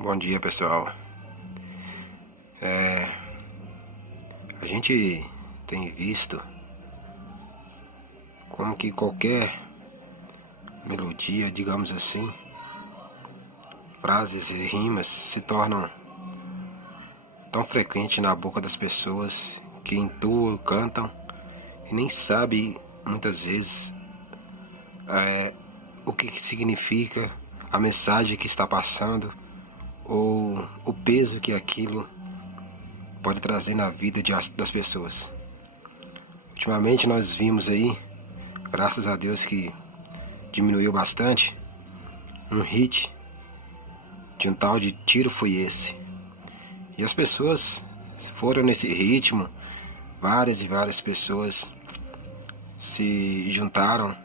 Bom dia, pessoal. A gente tem visto como que qualquer melodia, digamos assim, frases e rimas se tornam tão frequentes na boca das pessoas que entoam, cantam e nem sabem muitas vezes o que significa a mensagem que está passando ou o peso que aquilo pode trazer na vida das pessoas. Ultimamente nós vimos aí, graças a Deus que diminuiu bastante, um hit de um tal de Tiro Foi Esse. E as pessoas foram nesse ritmo, várias e várias pessoas se juntaram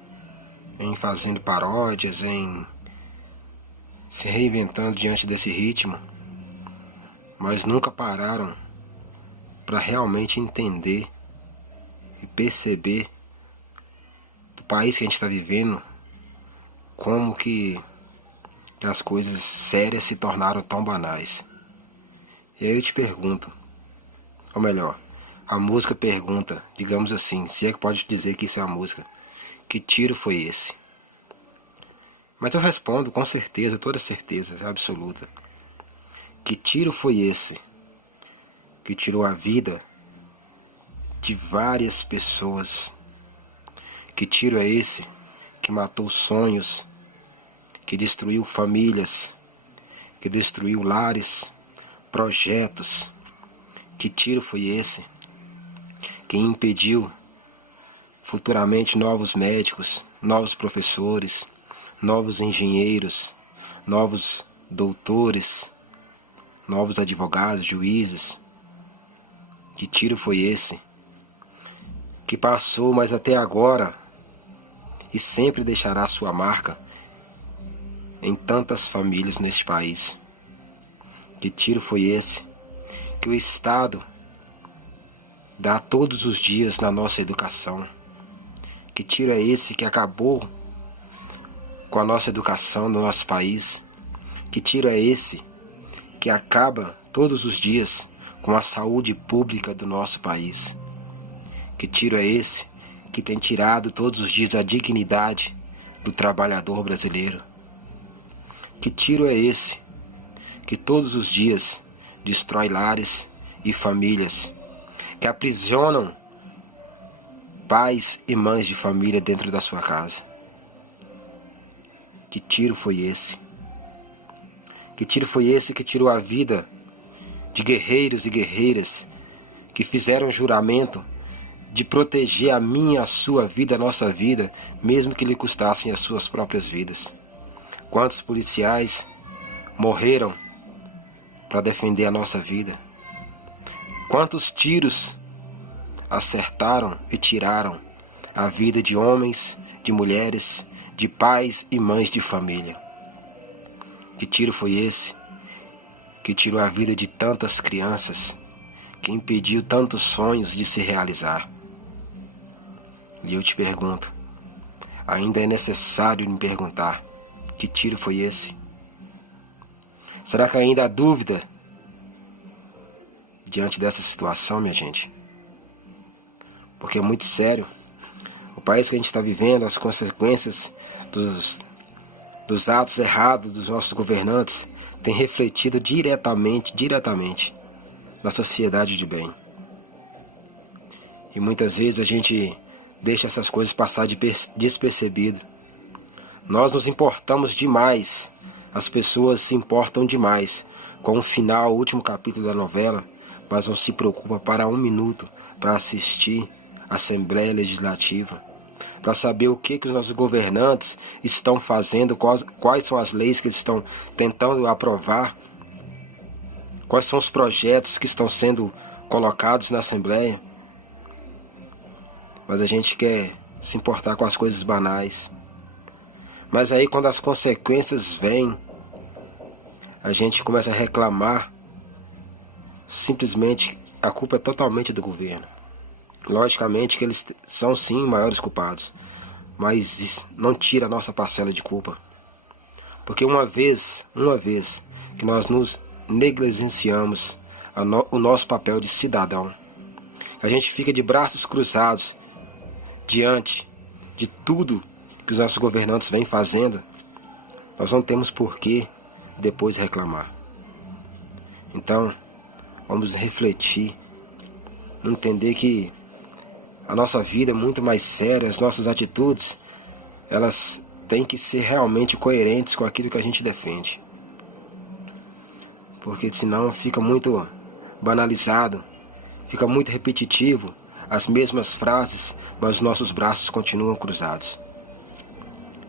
em fazendo paródias, em se reinventando diante desse ritmo, mas nunca pararam para realmente entender e perceber do país que a gente está vivendo, como que as coisas sérias se tornaram tão banais. E aí eu te pergunto, ou melhor, a música pergunta, digamos assim, se é que pode dizer que isso é uma música, que tiro foi esse? Mas eu respondo com certeza, toda certeza absoluta, que tiro foi esse que tirou a vida de várias pessoas? Que tiro é esse que matou sonhos, que destruiu famílias, que destruiu lares, projetos? Que tiro foi esse que impediu futuramente novos médicos, novos professores, novos engenheiros, novos doutores, novos advogados, juízes? Que tiro foi esse que passou, mas até agora e sempre deixará sua marca em tantas famílias neste país? Que tiro foi esse que o Estado dá todos os dias na nossa educação? Que tiro é esse que acabou com a nossa educação no nosso país? Que tiro é esse que acaba todos os dias com a saúde pública do nosso país? Que tiro é esse que tem tirado todos os dias a dignidade do trabalhador brasileiro? Que tiro é esse que todos os dias destrói lares e famílias, que aprisionam pais e mães de família dentro da sua casa? Que tiro foi esse? Que tiro foi esse que tirou a vida de guerreiros e guerreiras que fizeram juramento de proteger a minha, a sua vida, a nossa vida, mesmo que lhe custassem as suas próprias vidas? Quantos policiais morreram para defender a nossa vida? Quantos tiros acertaram e tiraram a vida de homens, de mulheres, de pais e mães de família? Que tiro foi esse que tirou a vida de tantas crianças, que impediu tantos sonhos de se realizar? E eu te pergunto, ainda é necessário me perguntar, que tiro foi esse? Será que ainda há dúvida diante dessa situação, minha gente? Porque é muito sério. O país que a gente está vivendo, as consequências dos atos errados dos nossos governantes tem refletido diretamente na sociedade de bem. E muitas vezes a gente deixa essas coisas passar despercebido. Nós nos importamos demais, as pessoas se importam demais com o final, o último capítulo da novela, mas não se preocupa para um minuto para assistir a Assembleia Legislativa, para saber o que os nossos governantes estão fazendo, quais são as leis que eles estão tentando aprovar, quais são os projetos que estão sendo colocados na Assembleia. Mas a gente quer se importar com as coisas banais. Mas aí quando as consequências vêm, a gente começa a reclamar. Simplesmente a culpa é totalmente do governo. Logicamente que eles são sim maiores culpados, mas isso não tira a nossa parcela de culpa. Porque uma vez que nós nos negligenciamos o nosso papel de cidadão. A gente fica de braços cruzados diante de tudo que os nossos governantes vêm fazendo. Nós não temos por que depois reclamar. Então, vamos refletir, entender que a nossa vida é muito mais séria, as nossas atitudes, elas têm que ser realmente coerentes com aquilo que a gente defende. Porque senão fica muito banalizado, fica muito repetitivo, as mesmas frases, mas os nossos braços continuam cruzados.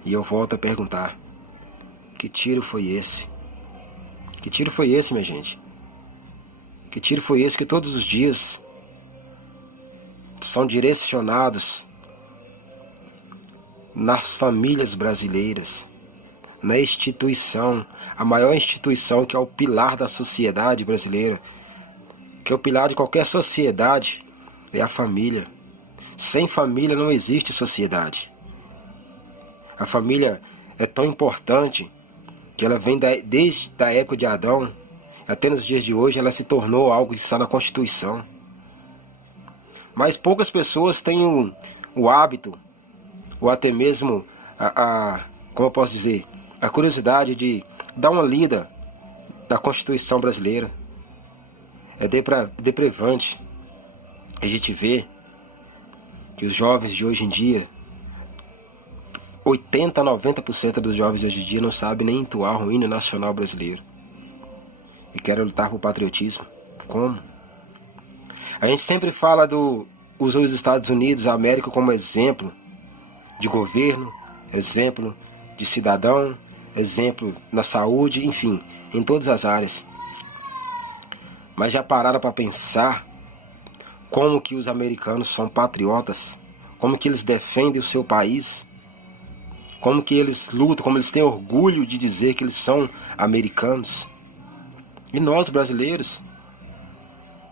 E eu volto a perguntar, que tiro foi esse? Que tiro foi esse, minha gente? Que tiro foi esse que todos os dias são direcionados nas famílias brasileiras, na instituição, a maior instituição que é o pilar da sociedade brasileira, que é o pilar de qualquer sociedade, é a família. Sem família não existe sociedade. A família é tão importante que ela vem desde a época de Adão, até nos dias de hoje ela se tornou algo que está na Constituição. Mas poucas pessoas têm o hábito, ou até mesmo como eu posso dizer, a curiosidade de dar uma lida da Constituição brasileira. É deprivante a gente vê que os jovens de hoje em dia, 80 a 90% dos jovens de hoje em dia não sabem nem entoar o hino nacional brasileiro. E querem lutar por patriotismo. Como? A gente sempre fala usa os Estados Unidos, a América, como exemplo de governo, exemplo de cidadão, exemplo na saúde, enfim, em todas as áreas. Mas já pararam para pensar como que os americanos são patriotas? Como que eles defendem o seu país? Como que eles lutam, como eles têm orgulho de dizer que eles são americanos? E nós, brasileiros,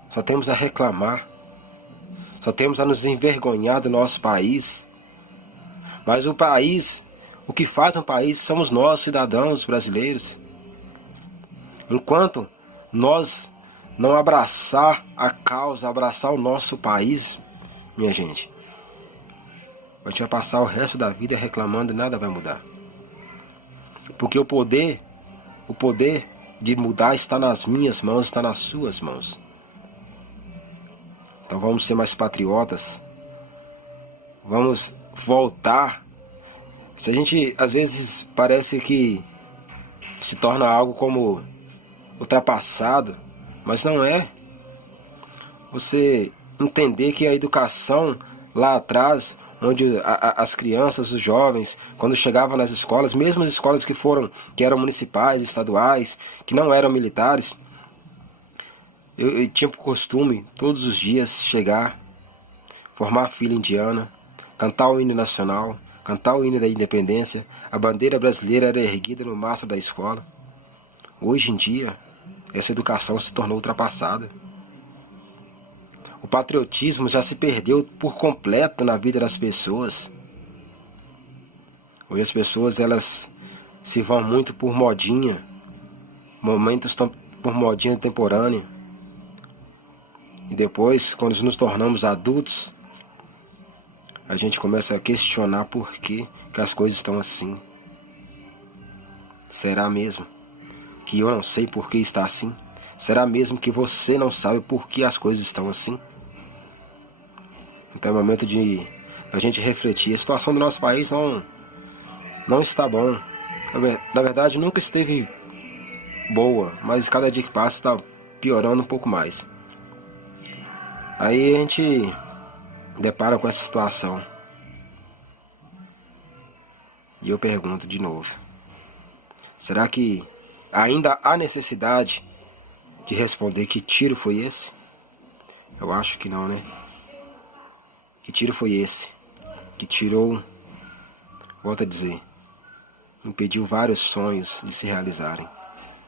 só temos a reclamar, só temos a nos envergonhar do nosso país. Mas o país, o que faz um país somos nós, cidadãos brasileiros. Enquanto nós não abraçar a causa, abraçar o nosso país, minha gente, a gente vai passar o resto da vida reclamando e nada vai mudar. Porque o poder de mudar está nas minhas mãos, está nas suas mãos. Então vamos ser mais patriotas. Vamos voltar. Se a gente, às vezes, parece que se torna algo como ultrapassado, mas não é. Você entender que a educação lá atrás, onde as crianças, os jovens, quando chegavam nas escolas, mesmo as escolas que eram municipais, estaduais, que não eram militares, eu tinha por costume, todos os dias, chegar, formar a fila indiana, cantar o hino nacional, cantar o hino da independência, a bandeira brasileira era erguida no mastro da escola. Hoje em dia, essa educação se tornou ultrapassada. O patriotismo já se perdeu por completo na vida das pessoas. Hoje as pessoas, elas se vão muito por modinha, momentos por modinha temporânea. E depois, quando nos tornamos adultos, a gente começa a questionar por que as coisas estão assim. Será mesmo que eu não sei por que está assim? Será mesmo que você não sabe por que as coisas estão assim? Então é momento da gente refletir. A situação do nosso país não está bom. Na verdade, nunca esteve boa, mas cada dia que passa está piorando um pouco mais. Aí a gente depara com essa situação. E eu pergunto de novo: será que ainda há necessidade de responder que tiro foi esse? Eu acho que não, né? Que tiro foi esse? Que tirou, volto a dizer, impediu vários sonhos de se realizarem,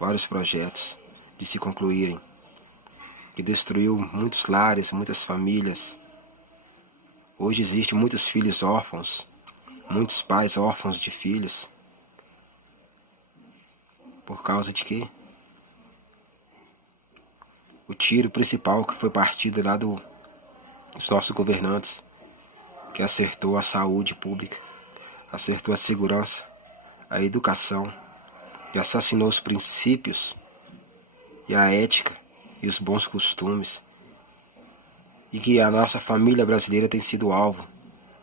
vários projetos de se concluírem, que destruiu muitos lares, muitas famílias. Hoje existem muitos filhos órfãos, muitos pais órfãos de filhos. Por causa de quê? o tiro principal que foi partido lá dos nossos governantes, que acertou a saúde pública, acertou a segurança, a educação, e assassinou os princípios e a ética e os bons costumes, e que a nossa família brasileira tem sido alvo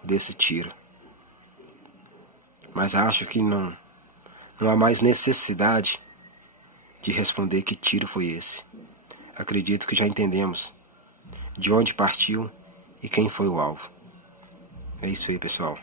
desse tiro. Mas acho que não há mais necessidade de responder que tiro foi esse. Acredito que já entendemos de onde partiu e quem foi o alvo. É isso aí, pessoal.